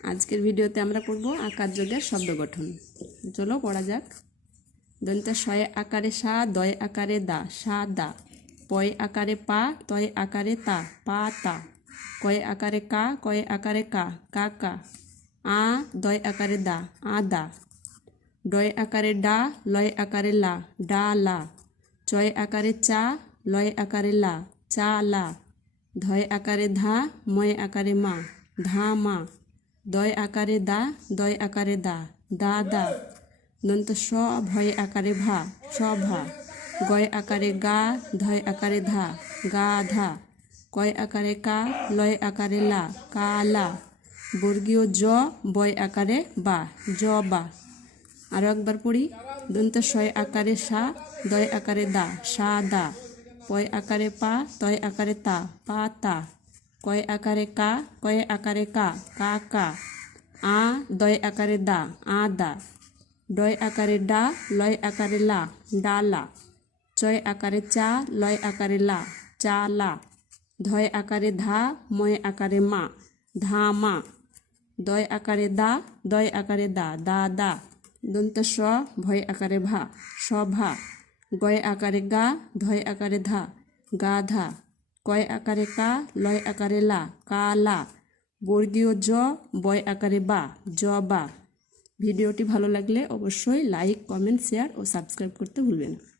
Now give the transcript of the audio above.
আজকের ভিডিওতে আমরা করব আকার যোগের শব্দ গঠন। চলো পড়া যাক। দন্ত শয়ে আকারে সা, দয় আকারে দা, সা দা। পয় আকারে পা, তয় আকারে তা, পা তা। কয় আকারে কা, কয় আকারে কা, কা কা। আ দয় আকারে দা, আ দা। ডয় আকারে ডা, লয় আকারে লা, ডা লা। চয় আকারে চা, লয় আকারে লা, চা লা। ধয় আকারে ধা, ময় আকারে মা, ধা মা। দয় আকারে দা, দয় আকারে দা, দা দা। দন্ত স ভয় আকারে ভা, স ভা। গয় আকারে গা, ধয় আকারে ধা, গা ধা। কয় আকারে কা, লয় আকারে লা, কা লা। বর্গীয় জ বয় আকারে বা, জ বা। আরো একবার পড়ি। দন্ত শয় আকারে সা, দয় আকারে দা, সা দা। পয় আকারে পা, তয় আকারে তা, পা তা। কয় আকারে কা, কয় আকারে কা, কা কা। আ দয় আকারে দা, আ দা। ডয় আকারে ডা, লয় আকারে লা, ডা লা। চয় আকারে চা, লয় আকারে লা, চা লা। ধয় আকারে ধা, ময় আকারে মা, ধা মা। দয় আকারে দা, দয় আকারে দা, দা দা। দন্ত স ভয় আকারে ভা, স ভা। গয় আকারে গা, ধয় আকারে ধা, গা ধা। কয় আকারে কা, লয় আকারে লা, কা লা। বর্গীয় জ বয় আকারে বা, জ বা। ভিডিওটি ভালো লাগলে অবশ্যই লাইক, কমেন্ট, শেয়ার ও সাবস্ক্রাইব করতে ভুলবেন না।